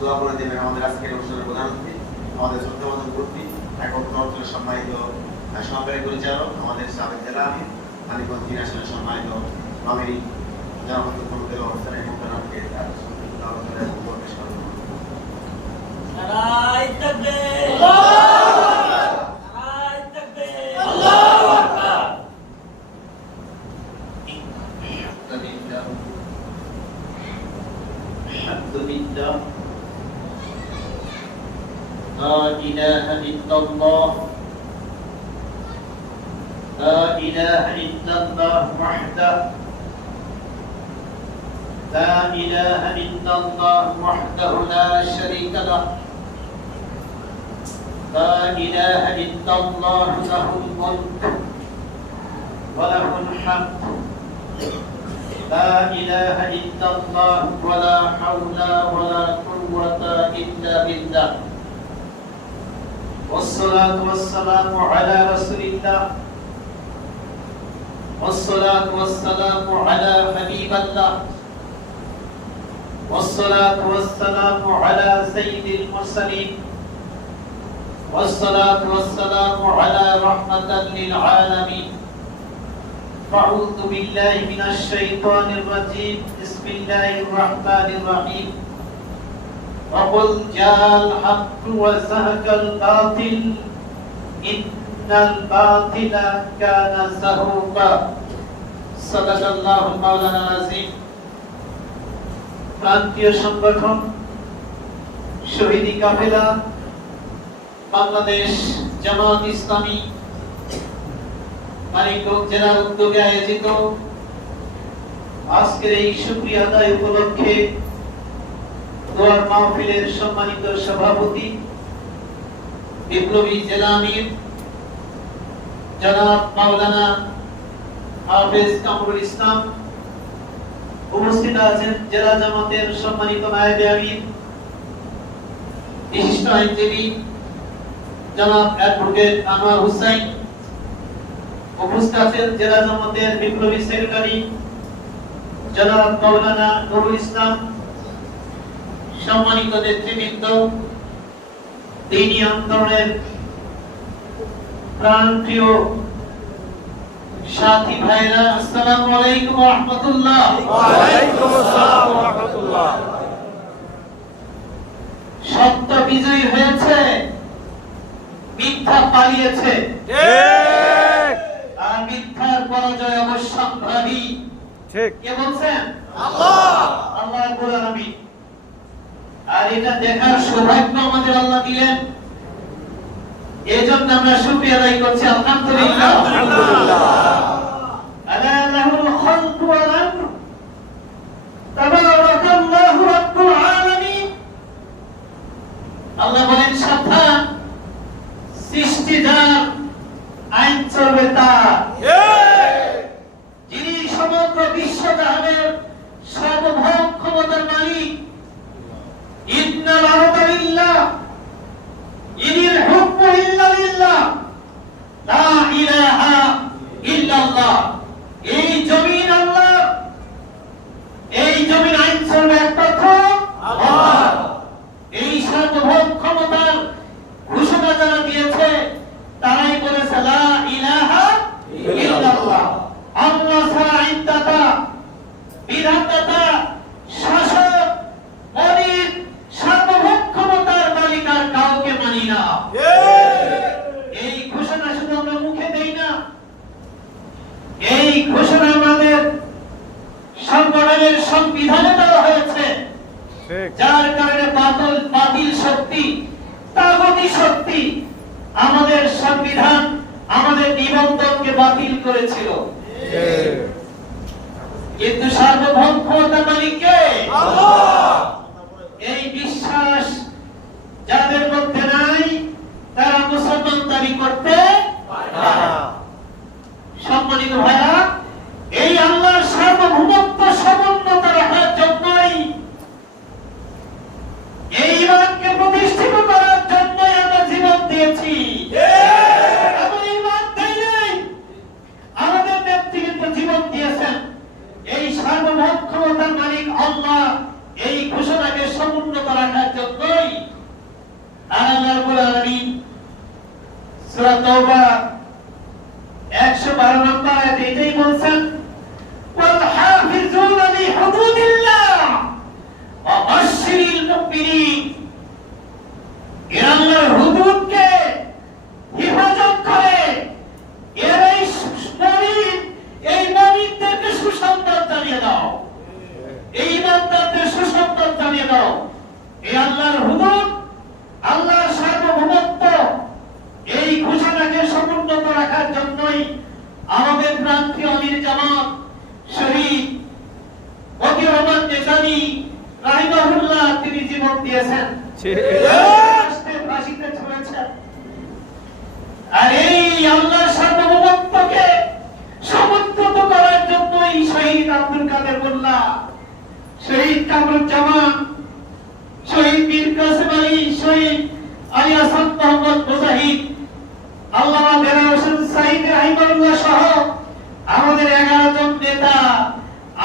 দোয়া করে দেবেন আমাদের আজকের অনুষ্ঠানের প্রধান অতিথি আমাদের শ্রদ্ধাবাদন কর্তৃ একত্র অঞ্চলের সম্মানিত সহকারী পরিচালক আমাদের সাবেক জেলা আমি জেলা আসলে সম্মানিত জনপদ প্রমুখের অবস্থানে এবং তার আলোচনা এবং উপদেশ করবেন। إله إلا الله. لا إله إلا الله وحده. لا إله إلا الله وحده لا شريك له. لا إله إلا الله له الملك وله الحمد. لا إله إلا الله ولا حول ولا قوة إلا بالله. والصلاة والسلام على رسول الله والصلاة والسلام على حبيب الله والصلاة والسلام على سيد المرسلين والصلاة والسلام على رحمة للعالمين أعوذ بالله من الشيطان الرجيم بسم الله الرحمن الرحيم وقل جاء الحق وزهق الباطل إن الباطل كان زهوقا صدق الله مولانا العظيم প্রান্তীয় সংগঠন শহীদি কাফেলা বাংলাদেশ জামাত ইসলামী মানিকগঞ্জ জেলার উদ্যোগে আয়োজিত আজকের এই শুক্রিয়া আদায় উপলক্ষে দোয়ার মাহফিলের সম্মানিত সভাপতি, বিপ্লবী জেলা জনাব মাওলানা হাফেজ কামরুল ইসলাম, উপস্থিত আছেন জেলা জামাতের সম্মানিত নায়েবে আমির, বিশিষ্ট আইনজীবী জনাব অ্যাডভোকেট আনোয়ার উপস্থিত আছেন জেলা জামাতের বিপ্লবী সেক্রেটারি জনাব মৌলানা নুরুল ইসলাম সম্মানিত নেতৃবৃন্দ দিনী আন্দোলনের প্রাণপ্রিয় সাথী ভাইরা আসসালামু আলাইকুম ওয়া রাহমাতুল্লাহ। আসসালাম ওয়া রাহমাতুল্লাহ। সত্য বিজয়ী হয়েছে মিথ্যা পালিয়েছে। ঠিক। আর মিথ্যার পরাজয় অবশ্যম্ভাবী। ঠিক। কে বলছেন? আল্লাহ। আল্লাহ রাব্বুল আলামিন। আর এটা দেখার সৌভাগ্য আমাদের আল্লাহ দিলেন। এজন্য আমরা শুকরিয়া আদায় করছি। আলহামদুলিল্লাহ। আলহামদুলিল্লাহ। আলা লাহুল খালকু ওয়াল আমর রাব্বুল আলামিন আল্লাহ বলেন সাবধান সৃষ্টি যার আইন চলবে তার যিনি সমগ্র বিশ্ব জাহানের সার্বভৌম ক্ষমতার মালিক ইন্নাল আরদা লিল্লাহ ইনিল হুকমু ইল্লা লিল্লাহ লা ইলাহা ইল্লাল্লাহ এই জমিন আল্লাহ এই জমিন আইন চলবে একমাত্র আল্লাহ এই সার্বভৌম ক্ষমতার ঘোষণা যারা দিয়েছে তারাই বলেছে লা ইলাহা ইল্লাল্লাহ আল্লাহ ছাড়া আইনদাতা বিধানদাতা শাসক মনির সার্বভৌম ক্ষমতার মালিক আর কাউকে মানি না। এই ঘোষণা শুধু আমরা মুখে দেই না। এই ঘোষণা আমাদের সংগঠনের সংবিধানে দেওয়া হয়েছে। যার কারণে বাতিল বাতিল শক্তি তাগতি শক্তি আমাদের সংবিধান আমাদের নিবন্ধনকে বাতিল করেছিল। ঠিক কিন্তু সার্বভৌম ক্ষমতা মালিক কে? আল্লাহ! এই বিশ্বাস যাদের মধ্যে নাই তারা মুসলমান দাবি করতে পারে না। সম্মানিত ভাইরা এই আল্লাহর সার্বভৌমত্ব সমুন্নত রাখার জন্যই এই ইমানকে প্রতিষ্ঠিত করার জন্যই আমরা জীবন দিয়েছি আমরা ইমান দেই নাই। আমাদের নেতৃত্ব জীবন দিয়েছেন এই সার্বভৌম ক্ষমতার মালিক আল্লাহ তাওবা 112 নম্বর আয়াতে এটাই বলছেন ওয়াল হাফিজুনা লিহুদুদিল্লাহ ওয়া বাশশিরিল মুমিনিন এরা আল্লাহর হুদুদকে হেফাজত করে এরা এই মমিন এই মমিনদেরকে সুসংবাদ জানিয়ে দাও এই ইমানদারদের সুসংবাদ জানিয়ে দাও এই আল্লাহর হুদুদ আল্লাহর সার্বভৌমত্ব এই ঘোষণাকে সমুন্নত রাখার জন্যই আমাদের প্রান্তীয় আমির জামাত শহীদ ফকির রহমান নেজামি রাহিমাহুল্লাহ তিনি জীবন দিয়েছেন ঠিক রাষ্ট্রের ফাঁসিতে ঝুলেছেন আর এই আল্লাহর সার্বভৌমত্বকে সমুন্নত করার জন্যই কাদের মোল্লা শহীদ কামরুজ্জামান শহীদ বীর কাসেম আলী শহীদ আলী হাসান মোহাম্মদ মুজাহিদ আল্লামা দেলার হোসেন সাইদ রাহিমাহুল্লাহ সহ আমাদের এগারো জন নেতা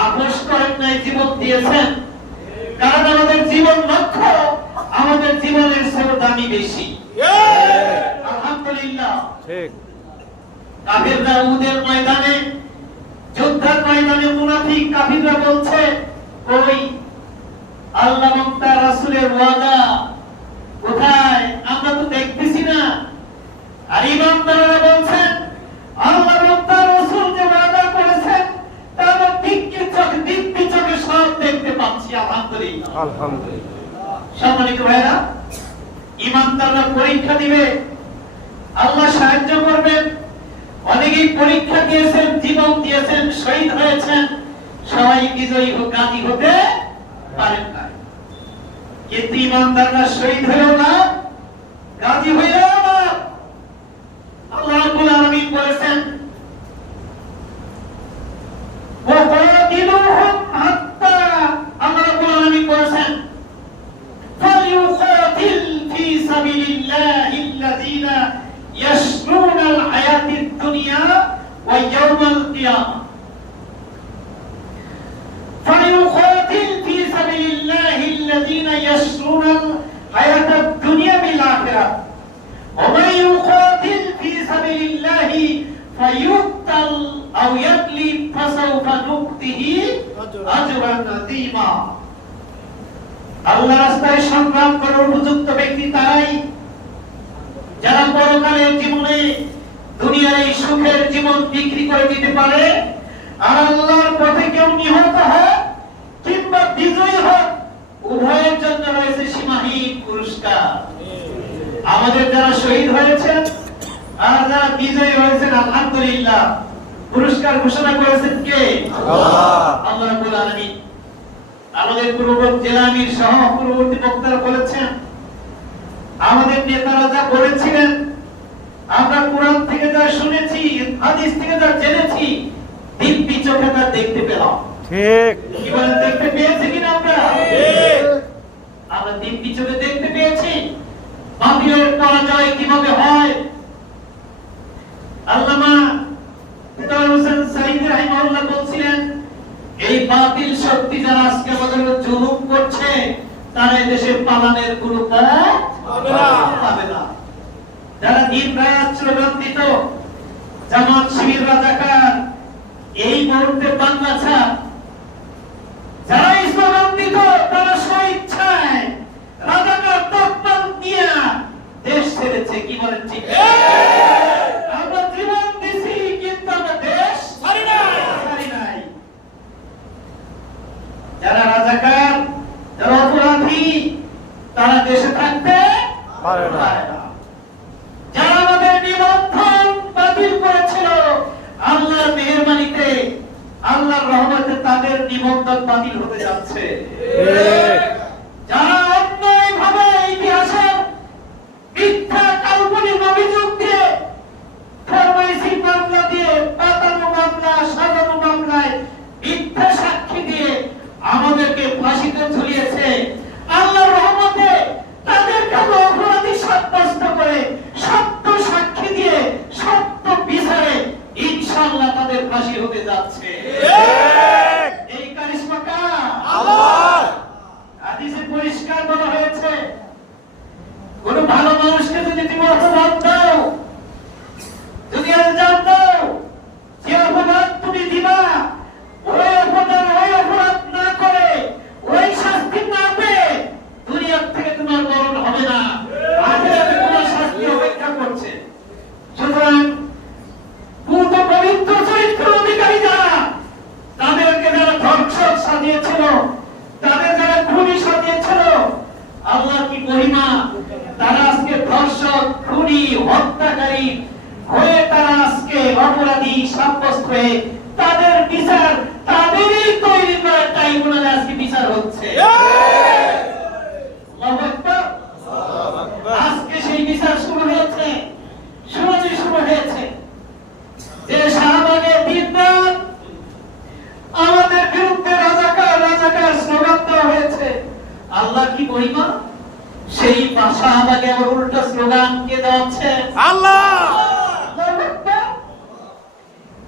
আপোষ করেন নাই জীবন দিয়েছেন। কারণ আমাদের জীবন লক্ষ্য আমাদের জীবনের চেয়ে দামি বেশি আলহামদুলিল্লাহ। ঠিক কাফিররা উহুদের ময়দানে যুদ্ধের ময়দানে মুনাফিক কাফিররা বলছে ওই আল্লাহ তার রাসূলের ওয়াদা কোথায়? আমরা তো দেখতেছি না। আর ইমানদাররা বলছেন আল্লাহ তার রাসূল যে ওয়াদা করেছেন তা আমরা দিককে চোখে দিব্যি চোখে সব দেখতে পাচ্ছি আলহামদুলিল্লাহ। আলহামদুলিল্লাহ। সম্মানিত ভাইরা ইমানদাররা পরীক্ষা দিবে আল্লাহ সাহায্য করবেন পরীক্ষা দিয়েছেন, জীবন দিয়েছেন, শহীদ হয়েছেন। সবাই বিজয়ী হোক, গাজী হতে পারেন না। কিন্তু ইমানদাররা শহীদ হয়েও না, গাজী হয়েও فيقتل أو يغلب فسوف نؤته أجرا عظيما আল্লাহ রাস্তায় সংগ্রাম করার উপযুক্ত ব্যক্তি তারাই যারা পরকালের জীবনে দুনিয়ার এই সুখের জীবন বিক্রি করে দিতে পারে আর আল্লাহর পথে কেউ নিহত হয় কিংবা বিজয়ী হোক উভয়ের জন্য রয়েছে সীমাহীন পুরস্কার আমাদের যারা শহীদ হয়েছেন যারা বিজয়ী হয়েছেন আলহামদুলিল্লাহ। পুরস্কার ঘোষণা করেছেন কে? আল্লাহ। আল্লাহ রাব্বুল আলামিন। আমাদের পূর্ববর্তী জেলা আমির সহ পূর্ববর্তী বক্তারা বলেছেন আমাদের নেতারা যা বলেছিলেন আমরা কোরআন থেকে যা শুনেছি হাদিস থেকে যা জেনেছি দিব্যি চোখে তা দেখতে পেলাম। ঠিক। কি বলেন দেখতে পেয়েছি কিনা আমরা? আমরা দিব্যি চোখে দেখতে পেয়েছি। বাতিলের পরাজয় কীভাবে হয়? আল্লামা হোসেন সাইদ রাহিমাহুল্লাহ বলছিলেন এই বাতিল শক্তি যারা আজকে আমাদের জুলুম করছে তারা এই দেশে পালানের কোনো পথ পাবে না। যারা দিন রাত স্লোগান দিত জামাত শিবির রাজাকার এই মুহূর্তে বাংলা ছাড়। যারা স্লোগান দিত তারা স্বেচ্ছায় রাজাকার তকমাল দিয়া দেশ ছেড়েছে কি বলেন ঠিক আমরা জীবন দিছি কিন্তু আমরা দেশ ছাড়ি নাই। ছাড়ি নাই যারা রাজাকার যারা অপরাধী তারা দেশে থাকতে পারে না। পারে না যারা আমাদের নিবন্ধন বাতিল করেছিল আল্লাহর মেহেরবানিতে আল্লাহর রহমতে তাদের নিবন্ধন বাতিল হতে যাচ্ছে। হয়ে তারা আজকে অপরাধী সাব্যস্ত হয়ে তাদের বিচার তাদেরই তৈরি ট্রাইব্যুনালে আজকে বিচার হচ্ছে। আজকে সেই বিচার শুরু হয়েছে শুরু হয়েছে। যে আমাদের বিরুদ্ধে রাজাকার রাজাকার স্লোগান হয়েছে। আল্লাহ কি গরিমা সেই আবার উল্টো স্লোগান কে দেওয়াচ্ছে। আল্লাহ!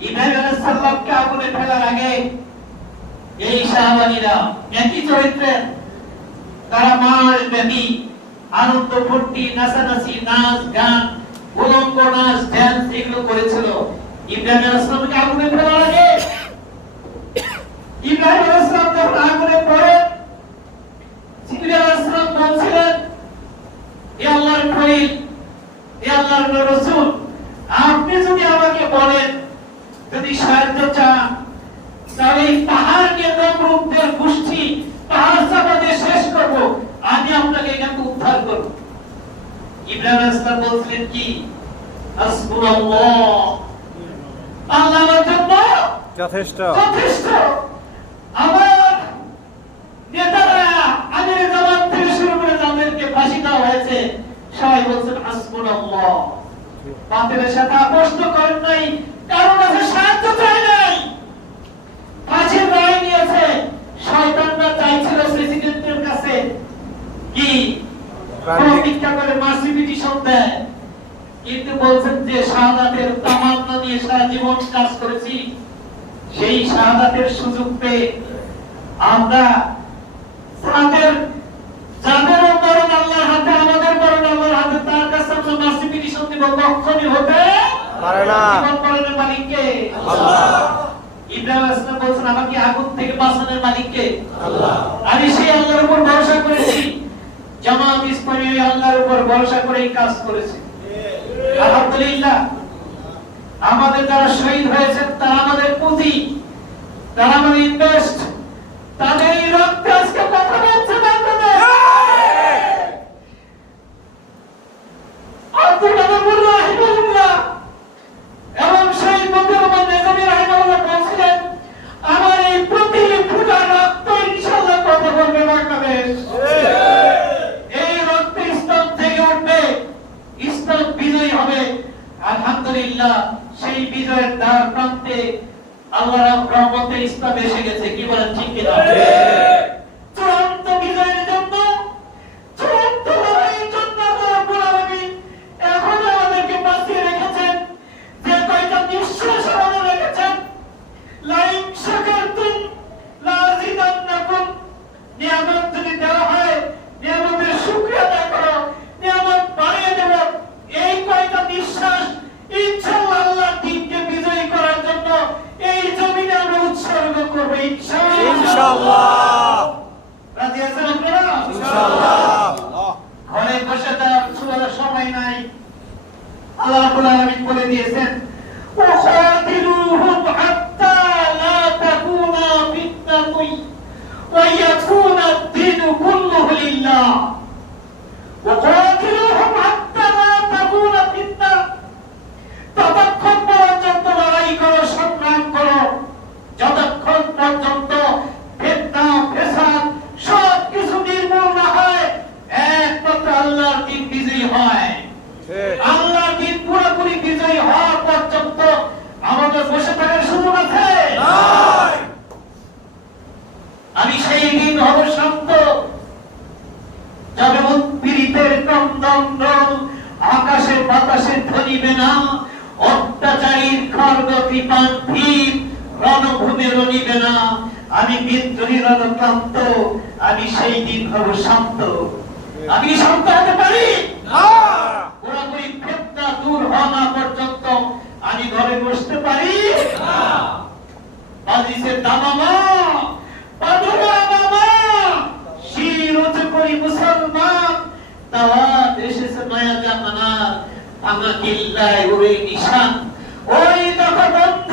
ইব্রাহিম আলাইহিস সালামকে আগুনে ফেলার আগে এই শাহবাগীরা একই চরিত্রের। তারা মাস ব্যাপী আনন্দ ফুর্তি নাচানাচি নাচ গান উলঙ্গ নাচ ড্যান্স এগুলো করেছিল। ইব্রাহিম আলাইহিস সালামকে আগুনে ফেলার আগে। ইব্রাহিম আলাইহিস সালাম যখন আগুনে পড়ে জিবরিল আলাইহিস সালাম বলছিলেন এ আল্লাহর খলিল এ আল্লাহর রাসূল আপনি যদি আমাকে বলেন যদি সাহায্য চান তাহলে এই পাহাড়কে নমরুদদের গোষ্ঠী পাহাড় চাপাতে শেষ করব আমি আপনাকে এখান উদ্ধার করব। ইব্রাহিম আলাইহিস বলছিলেন কি? হাসবুনাল্লাহ। আল্লাহ আমার জন্য যথেষ্ট। যথেষ্ট আমার নেতারা আমির জামাত থেকে শুরু করে যাদেরকে ফাঁসি দেওয়া হয়েছে কিন্তু বলছেন শাহাদাতের তামান্না নিয়ে সারা জীবন কাজ করেছি। সেই শাহাদাতের সুযোগ পেয়ে আমরা যাদের মরণ আল্লাহর হাতে আমাদের মরণ আল্লাহর হাতে তার কাছে আমরা মার্সি পিটিশন হতে পারে না। জীবন মালিককে। আল্লাহ। ইব্রাহিম আলাইহিস বলছেন আমাকে আগুন থেকে বাঁচানোর মালিককে। আমি সেই আল্লাহর উপর ভরসা করেছি জামাত ইসলামী আল্লাহর উপর ভরসা করেই কাজ করেছে। আলহামদুলিল্লাহ আমাদের যারা শহীদ হয়েছেন তারা আমাদের পুঁজি তারা আমাদের ইনভেস্ট তাদের এই রক্তে আজকে আমি বিদ্রোহী রণক্রান্ত আমি সেই দিন হব শান্ত। আমি শান্ত হতে পারি? পুরোপুরি ফেতনা দূর হওয়া না পর্যন্ত আমি ঘরে বসতে পারি? বাজিছে দামামা মামা করি মুসলমান। দাওয়াত এসেছে নয়া জামানার ভাঙা কিল্লায় ওরে নিশান। ওই বন্ধু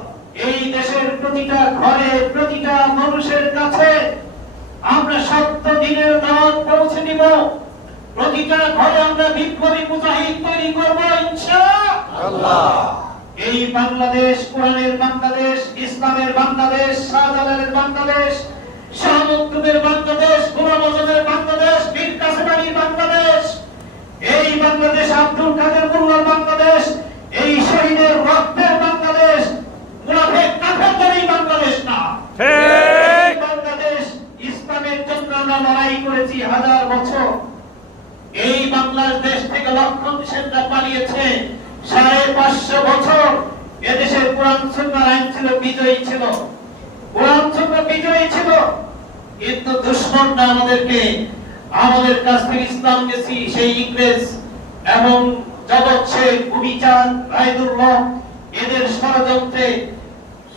এই দেশের প্রতিটা ঘরে প্রতিটা মানুষের কাছে আমরা সত্য দিনের দাওয়াত পৌঁছে দিব। প্রতিটা ঘরে আমরা বিপ্লবী মুজাহিদ তৈরি করব ইনশাআল্লাহ। এই বাংলাদেশ কোরআনের বাংলাদেশ ইসলামের বাংলাদেশ শাহজালালের বাংলাদেশ শাহমুক্তুবের বাংলাদেশ গোলাম আজমের বাংলাদেশ বীর কাসেম বাংলাদেশ। এই বাংলাদেশ আব্দুল কাদের মোল্লার বাংলাদেশ এই শহীদের রক্তের বাংলাদেশ মুনাফেক কাফেরদের এই বাংলাদেশ না ঠিক। এই বাংলাদেশ ইসলামের জন্য আমরা লড়াই করেছি হাজার বছর এই বাংলাদেশ থেকে লক্ষণ পালিয়েছে। সাড়ে পাঁচশো বছর এদেশের কোরআন সুন্নার আইন ছিল, বিজয়ী ছিল। কোরআন সুন্না বিজয়ী ছিল। কিন্তু দুশ্মনরা আমাদেরকে, আমাদের কাছ থেকে ইসলাম গেছি, সেই ইংরেজ এবং জগৎ শেখ কুবিচাঁদ রায়দুল্লাহ, এদের ষড়যন্ত্রে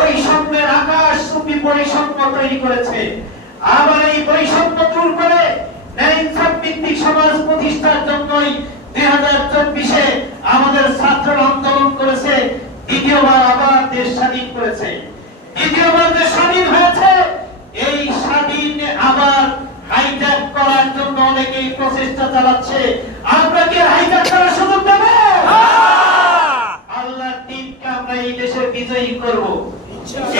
বৈষম্যের আকাশ সুপি বৈষম্য তৈরি করেছে। আবার এই বৈষম্য দূর করে ন্যায় সমাজ প্রতিষ্ঠার জন্যই দুই হাজার চব্বিশে আমাদের ছাত্ররা আন্দোলন করেছে, দ্বিতীয়বার আবার দেশ স্বাধীন করেছে। দ্বিতীয়বার দেশ স্বাধীন হয়েছে, এই স্বাধীন আবার হাইজ্যাক করার জন্য অনেকেই প্রচেষ্টা চালাচ্ছে। আমরা কি হাইজ্যাক করার সুযোগ দেব আল্লাহর দিনকে আমরা এই দেশে বিজয়ী করব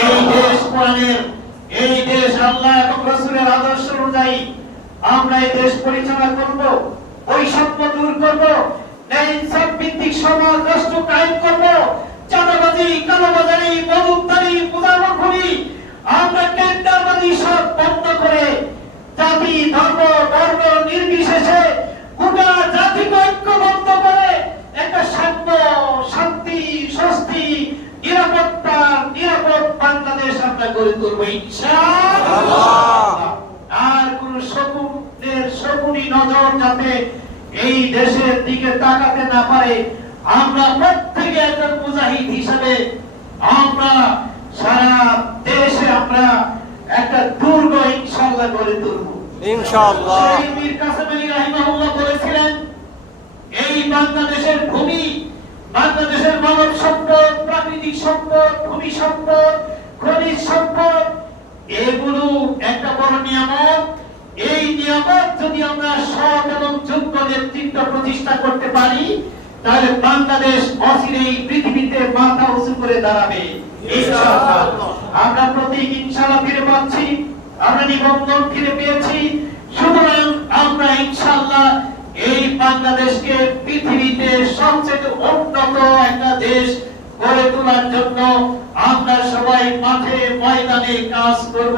এই দেশ কোরআনের এই দেশ আল্লাহ এবং রসুলের আদর্শ অনুযায়ী এই দেশ পরিচালনা করব, বৈষম্য দূর করব, ন্যায় ইনসাফ ভিত্তিক সমাজ রাষ্ট্র কায়েম করব, চাঁদাবাজি, কালোবাজারি মজুমদারি মুদামখুরি আমরা টেন্ডারবাজি সব বন্ধ করে জাতি, ধর্ম, বর্ণ নির্বিশেষে গোটা জাতিকে ঐক্যবদ্ধ করে একটা শান্ত শান্তি, স্বস্তি, নিরাপত্তা, নিরাপদ বাংলাদেশ আমরা গড়ে তুলবো, ইনশাআল্লাহ আর কোন শকুনের শকুনি নজর যাতে এই দেশের দিকে তাকাতে না পারে আমরা প্রত্যেকে একজন মুজাহিদ হিসাবে আমরা সারা দেশে আমরা একটা দুর্গ ইনশাআল্লাহ গড়ে তুলবো। ইনশাআল্লাহ। মীর কাসেম আলী রাহিমাহুল্লাহ বলেছিলেন এই বাংলাদেশের ভূমি বাংলাদেশের মানব সম্পদ প্রাকৃতিক সম্পদ ভূমি সম্পদ খনিজ সম্পদ এগুলো একটা বড় নিয়ামত। এই নিয়ামত যদি আমরা সৎ এবং যোগ্য নেতৃত্ব প্রতিষ্ঠা করতে পারি, তাহলে বাংলাদেশ অচিরেই পৃথিবীতে মাথা উঁচু করে দাঁড়াবে। আমরা প্রতীক ইনশাআল্লাহ ফিরে পাচ্ছি, আমরা নিবন্ধন ফিরে পেয়েছি। সুতরাং আমরা ইনশাআল্লাহ এই বাংলাদেশকে পৃথিবীতে সবচেয়ে উন্নত একটা দেশ গড়ে তোলার জন্য আমরা সবাই মাঠে ময়দানে কাজ করব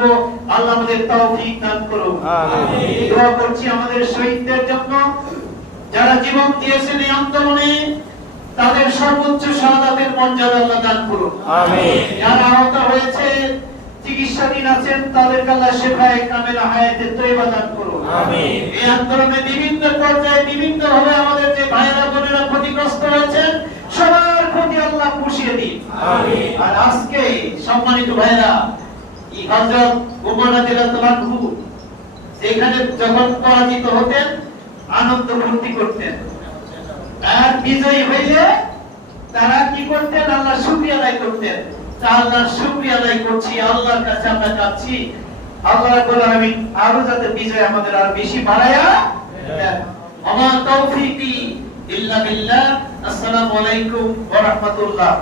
আল্লাহ আমাদের তৌফিক দান করুন আমিন। দোয়া করছি আমাদের শহীদদের জন্য যারা জীবন দিয়েছেন এই আন্দোলনে তাদের সর্বোচ্চ শাহাদাতের মর্যাদা আল্লাহ দান করুন আমিন। যারা আহত হয়েছে চিকিৎসাধীন আছেন তাদেরকে আল্লাহ শেফায়ে কামেলা হায়াতে তৈবা দান করুন আমিন। এই আন্দোলনে বিভিন্ন পর্যায়ে বিভিন্ন ভাবে আমাদের যে ভাইয়েরা বোনেরা ক্ষতিগ্রস্ত আল্লাহ পুষিয়ে দিন আর আজকে সম্মানিত ভাইরা এই হযরত উমর রাদিয়াল্লাহু সেখানে যখন পরাজিত হতেন, আনন্দ ফুর্তি করতেন। আর বিজয়ী হইলে তারা কি করতেন? আল্লাহ শুকরিয়া আদায় করতেন। আল্লাহর শুকরিয়া আদায় করছি, আল্লাহর কাছে আমরা চাচ্ছি, আল্লাহ রাব্বুল আলামিন আরও যাতে বিজয় আমাদের আর বেশি বাড়ায়া আমার তৌফিকি ইল্লা বিল্লাহ আসসালামু আলাইকুম ওয়া রাহমাতুল্লাহ।